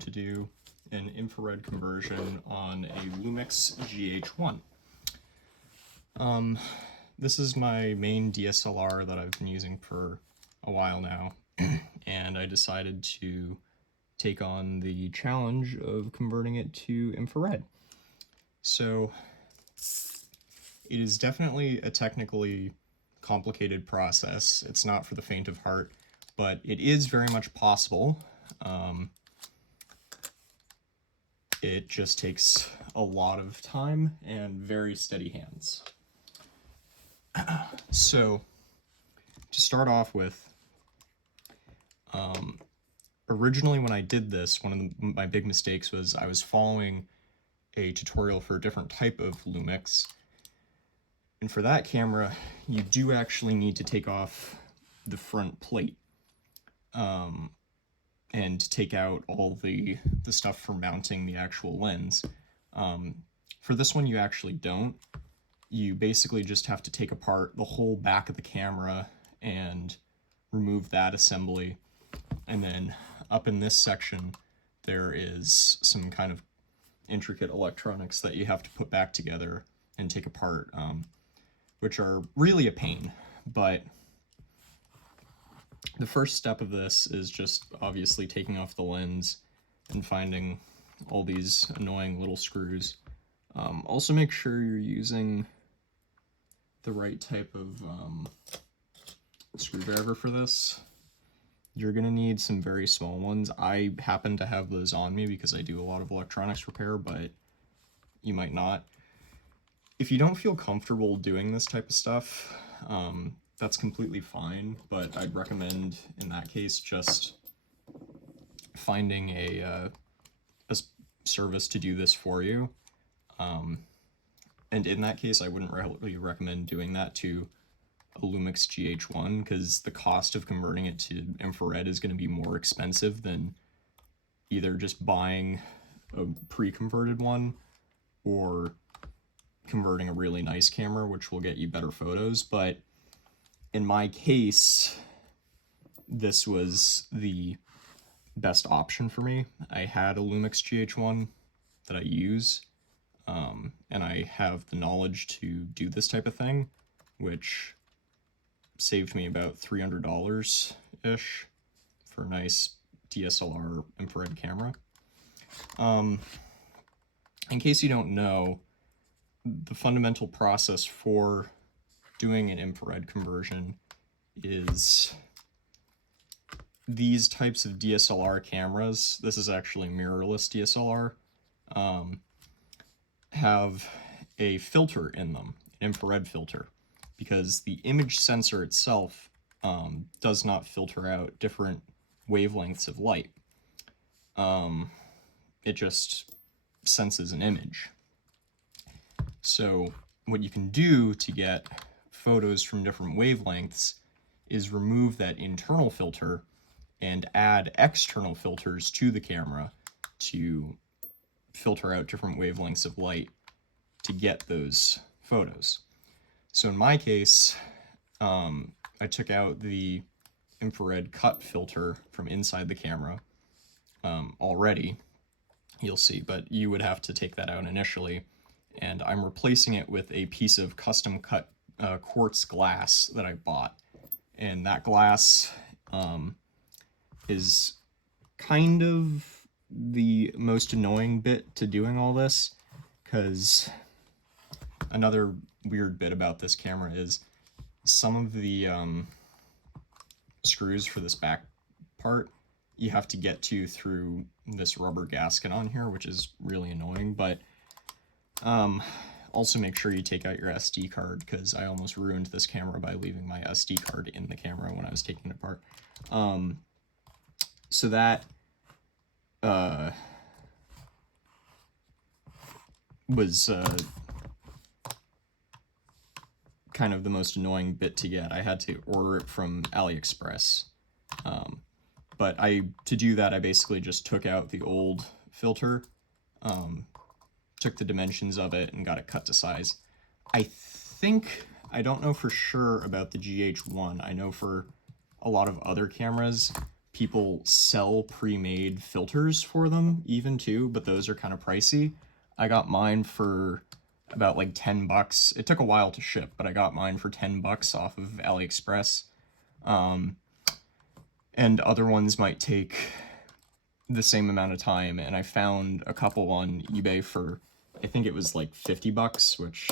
to do an infrared conversion on a Lumix GH1. This is my main DSLR that I've been using for a while now, and I decided to take on the challenge of converting it to infrared. So it is definitely a technically complicated process. It's not for the faint of heart, but it is very much possible. It just takes a lot of time and very steady hands. So, to start off with, originally when I did this, one of my big mistakes was I was following a tutorial for a different type of Lumix. And for that camera, you do actually need to take off the front plate and take out all the stuff for mounting the actual lens. For this one, you actually don't. You basically just have to take apart the whole back of the camera and remove that assembly. And then up in this section, there is some kind of intricate electronics that you have to put back together and take apart, which are really a pain. But the first step of this is just obviously taking off the lens and finding all these annoying little screws. Also make sure you're using the right type of screwdriver for this. You're going to need some very small ones. I happen to have those on me because I do a lot of electronics repair, but you might not. If you don't feel comfortable doing this type of stuff, that's completely fine, but I'd recommend in that case just finding a service to do this for you. And in that case, I wouldn't really recommend doing that to a Lumix GH1 because the cost of converting it to infrared is going to be more expensive than either just buying a pre-converted one or converting a really nice camera, which will get you better photos. But in my case, this was the best option for me. I had a Lumix GH1 that I use, and I have the knowledge to do this type of thing, which saved me about $300-ish for a nice DSLR infrared camera. In case you don't know, the fundamental process for doing an infrared conversion is these types of DSLR cameras, this is actually mirrorless DSLR, have a filter in them, an infrared filter, because the image sensor itself does not filter out different wavelengths of light. It just senses an image. So what you can do to get photos from different wavelengths is remove that internal filter and add external filters to the camera to filter out different wavelengths of light to get those photos. So in my case, I took out the infrared cut filter from inside the camera already, you'll see, but you would have to take that out initially, and I'm replacing it with a piece of custom cut quartz glass that I bought. And that glass is kind of the most annoying bit to doing all this, because another weird bit about this camera is some of the screws for this back part you have to get to through this rubber gasket on here, which is really annoying. But also make sure you take out your SD card, because I almost ruined this camera by leaving my SD card in the camera when I was taking it apart. So that was kind of the most annoying bit to get. I had to order it from AliExpress. But to do that, I basically just took out the old filter, took the dimensions of it, and got it cut to size. I don't know for sure about the GH1. I know for a lot of other cameras, people sell pre-made filters for them even too, but those are kind of pricey. I got mine for about like 10 bucks. It took a while to ship, but I got mine for 10 bucks off of AliExpress. And other ones might take the same amount of time, and I found a couple on eBay for, I think it was like 50 bucks, which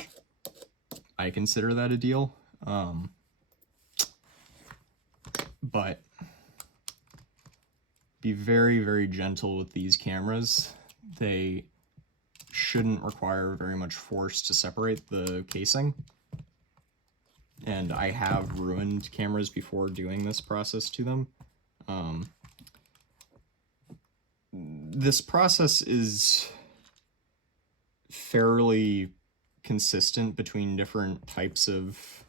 I consider that a deal. But be very, very gentle with these cameras. They shouldn't require very much force to separate the casing. And I have ruined cameras before doing this process to them. This process is fairly consistent between different types of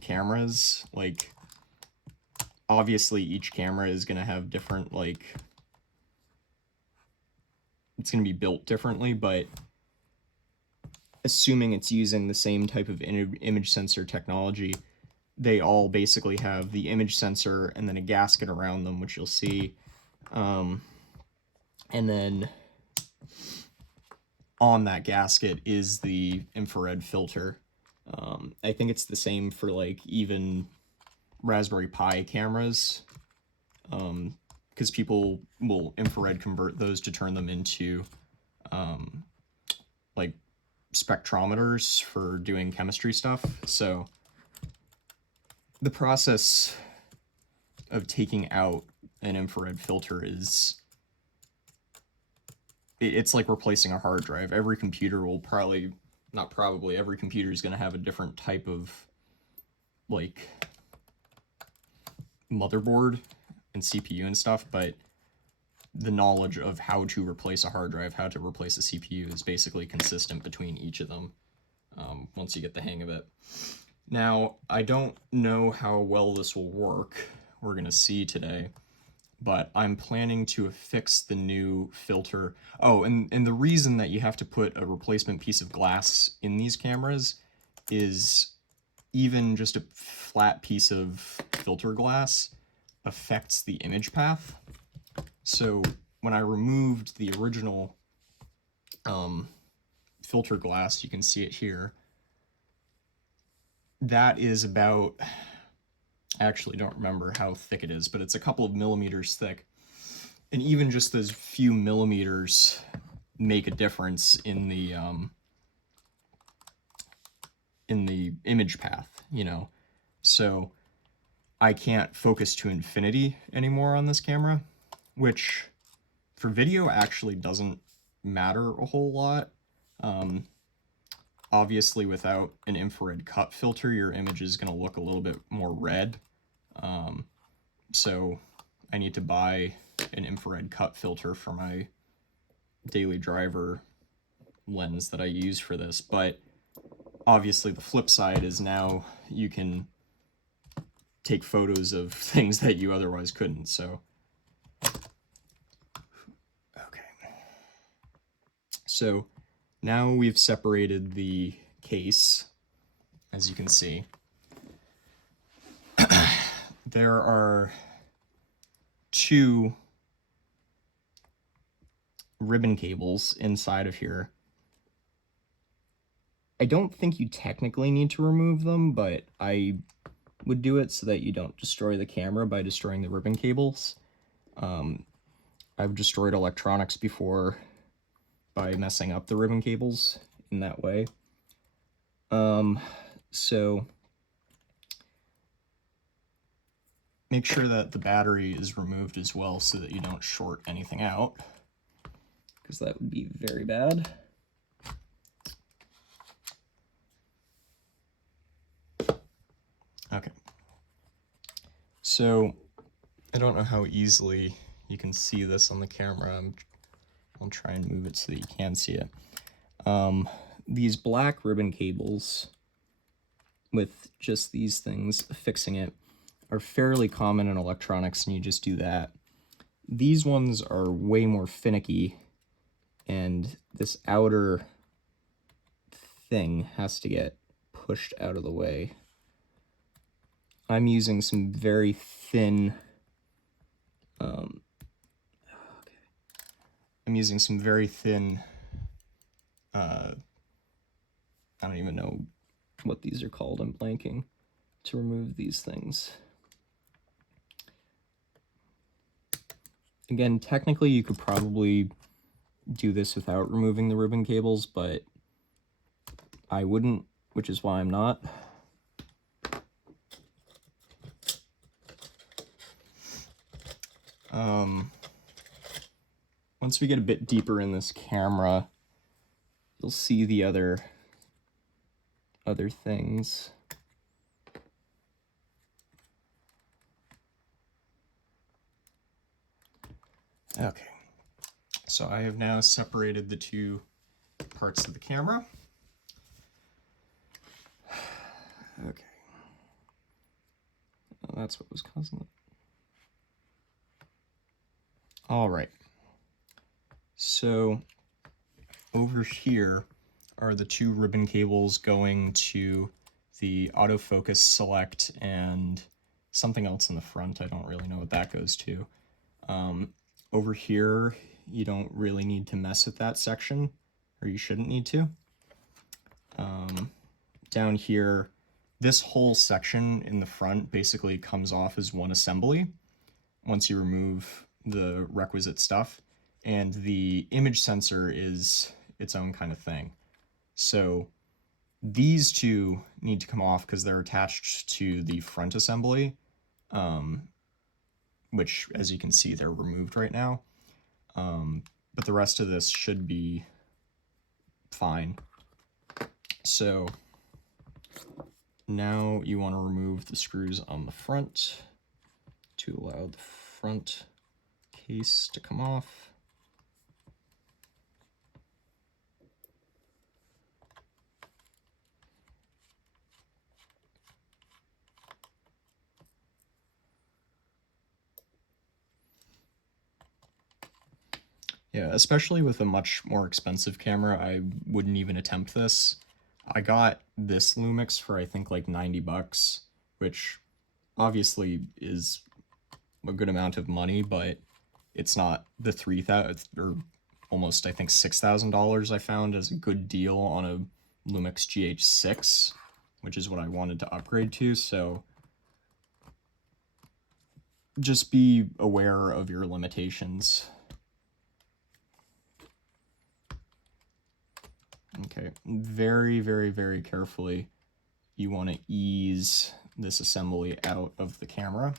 cameras. Like, obviously each camera is going to have different, like, it's going to be built differently, but assuming it's using the same type of image sensor technology, they all basically have the image sensor and then a gasket around them, which you'll see. And then on that gasket is the infrared filter. I think it's the same for like even Raspberry Pi cameras, because people will infrared convert those to turn them into like spectrometers for doing chemistry stuff. So the process of taking out an infrared filter is, it's like replacing a hard drive. Every computer will every computer is going to have a different type of like motherboard and CPU and stuff, but the knowledge of how to replace a hard drive, how to replace a CPU is basically consistent between each of them once you get the hang of it. Now, I don't know how well this will work. We're going to see today, but I'm planning to affix the new filter. Oh, and the reason that you have to put a replacement piece of glass in these cameras is even just a flat piece of filter glass affects the image path. So when I removed the original filter glass, you can see it here, that is about, I actually don't remember how thick it is, but it's a couple of millimeters thick. And even just those few millimeters make a difference in the image path, you know? So I can't focus to infinity anymore on this camera, which for video actually doesn't matter a whole lot. Obviously, without an infrared cut filter, your image is going to look a little bit more red. So I need to buy an infrared cut filter for my daily driver lens that I use for this. But obviously the flip side is now you can take photos of things that you otherwise couldn't. So, okay. So now we've separated the case, as you can see. There are two ribbon cables inside of here. I don't think you technically need to remove them, but I would do it so that you don't destroy the camera by destroying the ribbon cables. I've destroyed electronics before by messing up the ribbon cables in that way. So make sure that the battery is removed as well so that you don't short anything out, because that would be very bad. Okay. So I don't know how easily you can see this on the camera. I'll try and move it so that you can see it. These black ribbon cables with just these things fixing it are fairly common in electronics, and you just do that. These ones are way more finicky, and this outer thing has to get pushed out of the way. I'm using some very thin Okay. I'm using some very thin, I don't even know what these are called, I'm blanking, to remove these things. Again, technically you could probably do this without removing the ribbon cables, but I wouldn't, which is why I'm not. Once we get a bit deeper in this camera, you'll see the other things. Okay, so I have now separated the two parts of the camera. Okay, well, that's what was causing it. All right, so over here are the two ribbon cables going to the autofocus select and something else in the front. I don't really know what that goes to. Over here, you don't really need to mess with that section, or you shouldn't need to. Down here, this whole section in the front basically comes off as one assembly once you remove the requisite stuff, and the image sensor is its own kind of thing. So these two need to come off because they're attached to the front assembly, which, as you can see, they're removed right now. But the rest of this should be fine. So now you want to remove the screws on the front to allow the front case to come off. Yeah, especially with a much more expensive camera, I wouldn't even attempt this. I got this Lumix for I think like 90 bucks, which obviously is a good amount of money, but it's not the 3,000 or almost I think $6,000 I found as a good deal on a Lumix GH6, which is what I wanted to upgrade to. So just be aware of your limitations. Okay, very, very, very carefully, you want to ease this assembly out of the camera.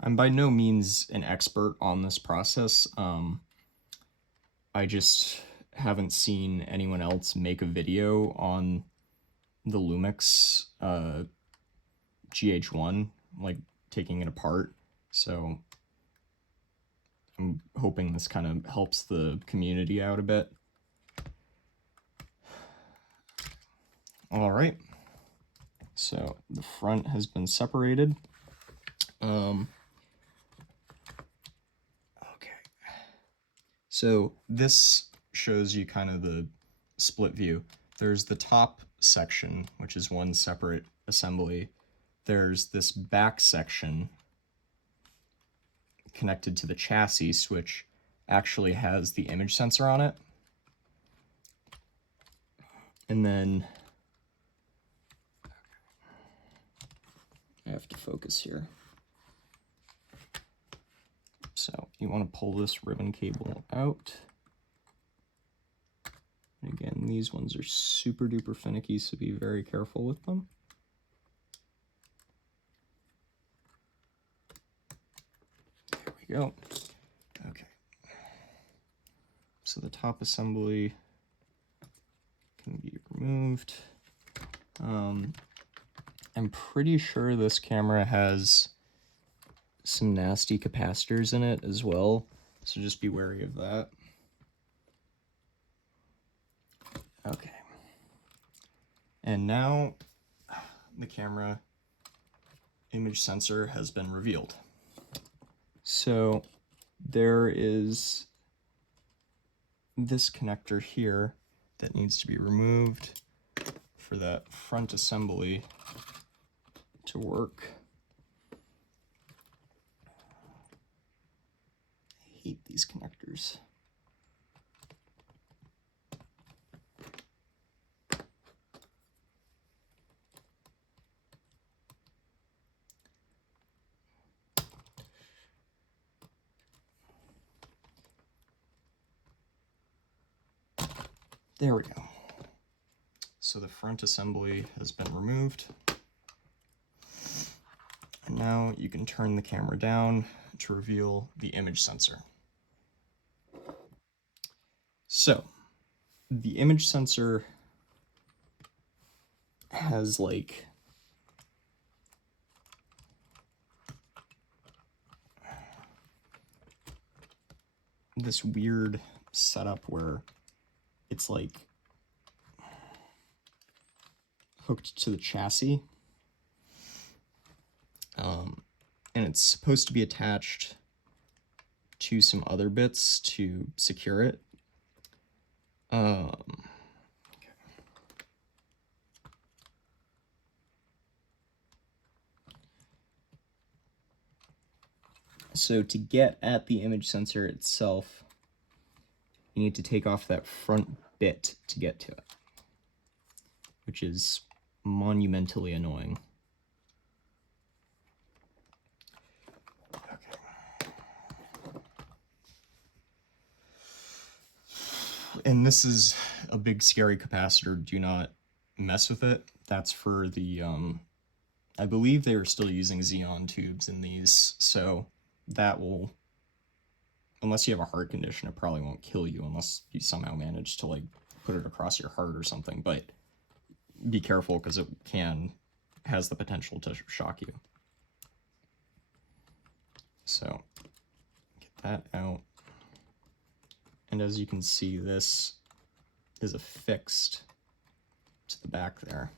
I'm by no means an expert on this process. I just haven't seen anyone else make a video on the Lumix GH1, like taking it apart. So I'm hoping this kind of helps the community out a bit. All right, so the front has been separated. Okay, so this shows you kind of the split view. There's the top section, which is one separate assembly. There's this back section connected to the chassis, which actually has the image sensor on it. And then I have to focus here. So you want to pull this ribbon cable out. And again, these ones are super duper finicky, so be very careful with them. There we go. Okay. So the top assembly can be removed. I'm pretty sure this camera has some nasty capacitors in it as well, so just be wary of that. Okay. And now the camera image sensor has been revealed. So there is this connector here that needs to be removed for that front assembly to work. I hate these connectors. There we go. So the front assembly has been removed. And now you can turn the camera down to reveal the image sensor. So the image sensor has like this weird setup where it's like hooked to the chassis, and it's supposed to be attached to some other bits to secure it. So to get at the image sensor itself, you need to take off that front bit to get to it, which is monumentally annoying. Okay. And this is a big scary capacitor. Do not mess with it. That's for the, I believe they are still using Xeon tubes in these, so that will, unless you have a heart condition, it probably won't kill you unless you somehow manage to like put it across your heart or something, but be careful because it has the potential to shock you. So get that out. And as you can see, this is affixed to the back there.